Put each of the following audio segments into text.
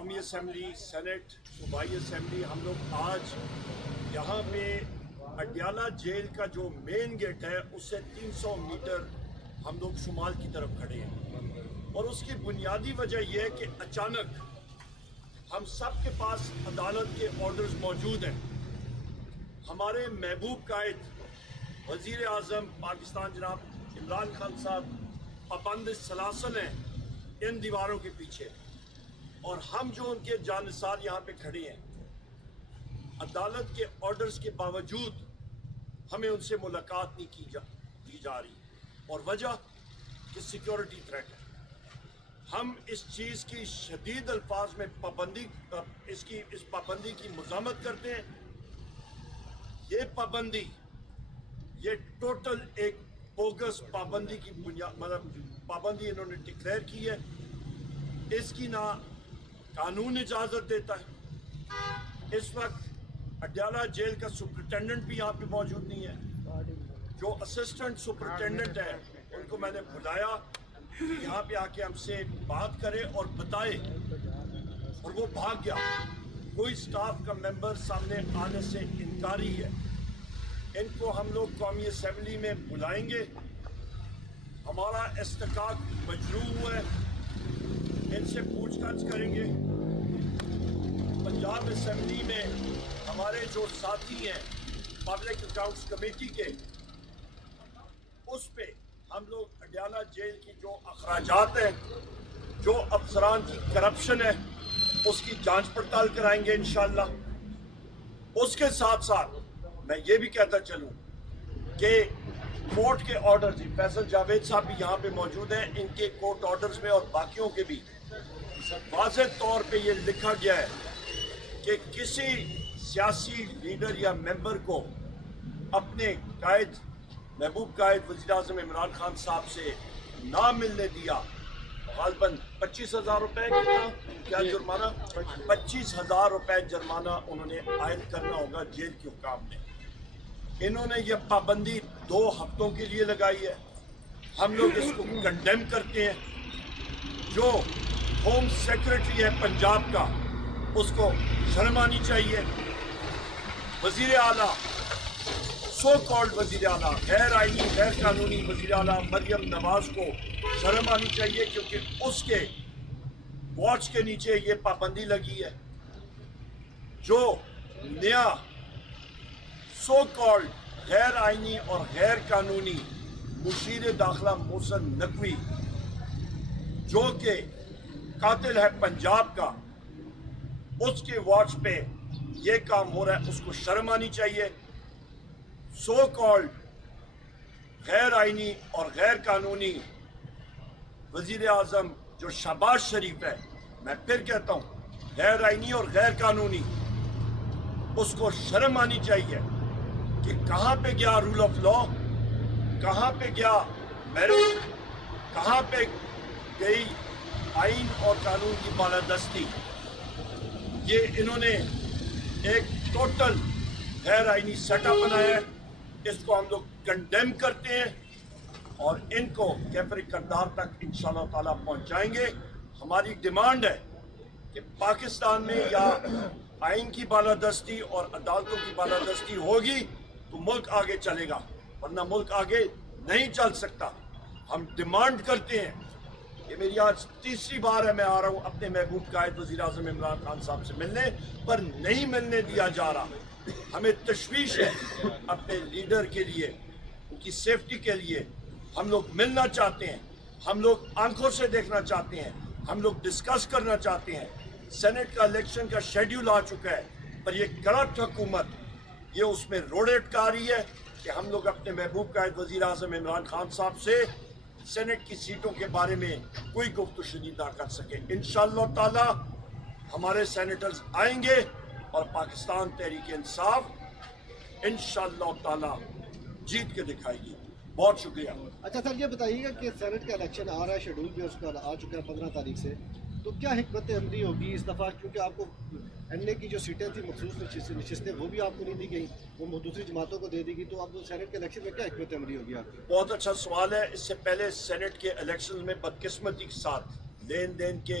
قومی assembly, Saint, صوبائی assembly, ہم لوگ آج یہاں پہ اڈیالہ جیل کا جو مین گیٹ ہے اس سے 300 میٹر ہم لوگ شمال کی طرف کھڑے ہیں، اور اس کی بنیادی وجہ یہ ہے کہ اچانک ہم سب کے پاس عدالت کے آرڈرز موجود ہیں. ہمارے محبوب قائد وزیر اعظم پاکستان جناب عمران خان صاحب پابند سلاسل ہیں ان دیواروں کے پیچھے، اور ہم جو ان کے جانثار یہاں پہ کھڑے ہیں، عدالت کے آرڈرز کے باوجود ہمیں ان سے ملاقات نہیں کی جا رہی، اور وجہ کہ سیکیورٹی تھریٹ ہے. ہم اس چیز کی شدید الفاظ میں اس پابندی کی مزاحمت کرتے ہیں. یہ پابندی، یہ ٹوٹل ایک بوگس پابندی کی پابندی انہوں نے ڈکلیئر کی ہے. اس کی نہ قانون اجازت دیتا ہے. اس وقت اڈیالہ جیل کا سپرنٹینڈنٹ بھی یہاں پہ موجود نہیں ہے. جو اسسٹنٹ سپرنٹینڈنٹ ہے ان کو میں نے بلایا کہ یہاں پہ آ کے ہم سے بات کرے اور بتائے، اور وہ بھاگ گیا. کوئی سٹاف کا ممبر سامنے آنے سے انکاری ہے. ان کو ہم لوگ قومی اسمبلی میں بلائیں گے. ہمارا استحقاق مجروح ہوا ہے، ان سے پوچھ گچھ کریں گے. پنجاب اسمبلی میں ہمارے جو ساتھی ہیں پبلک اکاؤنٹس کمیٹی کے، اس پہ ہم لوگ اڈیالہ جیل کی جو اخراجات ہیں، جو افسران کی کرپشن ہے، اس کی جانچ پڑتال کرائیں گے انشاءاللہ. اس کے ساتھ ساتھ میں یہ بھی کہتا چلوں کہ کورٹ کے آرڈرز، فیصل جاوید صاحب بھی یہاں پہ موجود ہیں، ان کے کورٹ آرڈرز میں اور باقیوں کے بھی واضح طور پہ یہ لکھا گیا ہے کہ کسی سیاسی لیڈر یا ممبر کو اپنے قائد، محبوب قائد وزیر اعظم عمران خان صاحب سے نہ ملنے دیا، غالباً 25,000 روپے کیا جرمانہ، 25,000 روپے جرمانہ انہوں نے عائد کرنا ہوگا جیل کے حکام نے. انہوں نے یہ پابندی 2 ہفتوں کے لیے لگائی ہے. ہم لوگ اس کو کنڈیم کرتے ہیں. جو ہوم سیکرٹری ہے پنجاب کا، اس کو شرم آنی چاہیے. وزیر اعلیٰ، سو کالڈ وزیر اعلیٰ، غیر آئینی غیر قانونی وزیر اعلیٰ مریم نواز کو شرم آنی چاہیے، کیونکہ اس کے واچ کے نیچے یہ پابندی لگی ہے. جو نیا سو کالڈ غیر آئینی اور غیر قانونی مشیر داخلہ محسن نقوی، جو کہ قاتل ہے پنجاب کا، اس کے واچ پہ یہ کام ہو رہا ہے، اس کو شرم آنی چاہیے. سو کالڈ غیر آئینی اور غیر قانونی وزیر اعظم جو شہباز شریف ہے، میں پھر کہتا ہوں غیر آئینی اور غیر قانونی، اس کو شرم آنی چاہیے کہ کہاں پہ گیا رول آف لا، کہاں پہ گیا میرٹ، کہاں پہ گئی آئین اور قانون کی بالادستی. یہ انہوں نے ایک ٹوٹل غیر آئینی سیٹ اپ بنایا ہے. اس کو ہم لوگ کنڈیم کرتے ہیں اور ان کو کیفر کردار تک انشاءاللہ تعالیٰ پہنچائیں گے. ہماری ڈیمانڈ ہے کہ پاکستان میں یا آئین کی بالادستی اور عدالتوں کی بالادستی ہوگی تو ملک آگے چلے گا، ورنہ ملک آگے نہیں چل سکتا. ہم ڈیمانڈ کرتے ہیں، یہ میری آج تیسری بار ہے میں آ رہا ہوں اپنے محبوب قائد وزیر اعظم عمران خان صاحب سے ملنے، پر نہیں ملنے دیا جا رہا. ہمیں تشویش ہے اپنے لیڈر کے لیے، ان کی سیفٹی کے لیے. ہم لوگ ملنا چاہتے ہیں، ہم لوگ آنکھوں سے دیکھنا چاہتے ہیں، ہم لوگ ڈسکس کرنا چاہتے ہیں. سینٹ کا الیکشن کا شیڈیول آ چکا ہے، پر یہ کرپٹ حکومت یہ اس میں روڑے اٹکا رہی ہے کہ ہم لوگ اپنے محبوب قائد وزیر اعظم عمران خان صاحب سے سینٹ کی سیٹوں کے بارے میں کوئی گفت و شنید نہ کر سکے. انشاءاللہ تعالی ہمارے سینیٹرز آئیں گے اور پاکستان تحریک انصاف انشاءاللہ تعالی جیت کے دکھائے گی. بہت شکریہ. اچھا سر، یہ بتائیے گا کہ سینٹ کا الیکشن آ رہا ہے، شیڈول بھی اس کا آ چکا ہے 15 تاریخ سے، تو کیا حکمت عملی ہوگی اس دفعہ؟ کیونکہ آپ کو این اے کی جو سیٹیں تھیں مخصوص نشستیں، وہ بھی آپ کو نہیں دی گئی، وہ دوسری جماعتوں کو دے دی گئی. تو اب سینٹ کے الیکشن میں کیا حکمت عملی ہوگی آپ کی؟ بہت اچھا سوال ہے. اس سے پہلے سینٹ کے الیکشن میں بدقسمتی کے ساتھ لین دین کے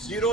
0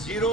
0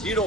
0,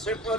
0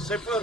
0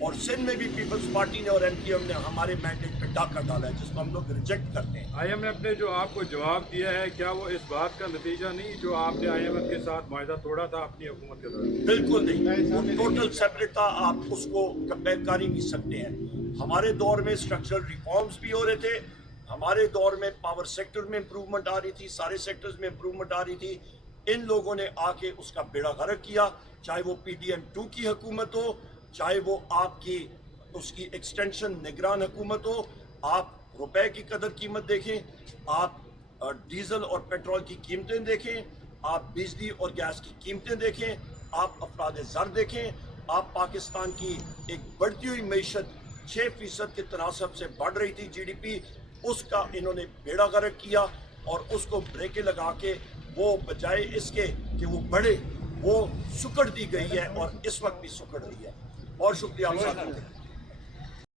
اور سندھ میں بھی پیپلز پارٹی نے اور MPM نے ہمارے مینڈیٹ پہ ڈاکہ ڈالا ہے جس کو ہم لوگ ریجیکٹ کرتے ہیں. IMF نے جو آپ کو جواب دیا ہے کیا وہ اس بات کا نتیجہ نہیں جو آپ نے IMF کے ساتھ معاہدہ توڑا تھا اپنی حکومت کے دوران؟ بالکل نہیں, وہ ٹوٹل سیپریٹ تھا. آپ اس کو کمپیئر کر ہی نہیں سکتے ہیں. ہمارے دور میں اسٹرکچرل ریفارمز بھی ہو رہے تھے, ہمارے دور میں پاور سیکٹر میں امپروومنٹ آ رہی تھی, سارے سیکٹرز میں امپروومنٹ آ رہی تھی. ان لوگوں نے آ کے اس کا بیڑا غرق کیا, چاہے وہ PDM2 کی حکومت ہو, چاہے وہ آپ کی اس کی ایکسٹینشن نگران حکومت ہو. آپ روپے کی قدر قیمت دیکھیں, آپ ڈیزل اور پیٹرول کی قیمتیں دیکھیں, آپ بجلی اور گیس کی قیمتیں دیکھیں, آپ افراد زر دیکھیں. آپ پاکستان کی ایک بڑھتی ہوئی معیشت 6% کے تناسب سے بڑھ رہی تھی GDP, اس کا انہوں نے بیڑا غرق کیا اور اس کو بریکیں لگا کے وہ بجائے اس کے کہ وہ بڑھے وہ سکڑ دی گئی ہے اور اس وقت بھی سکڑ رہی ہے. بہت شکریہ آپ ساتھ.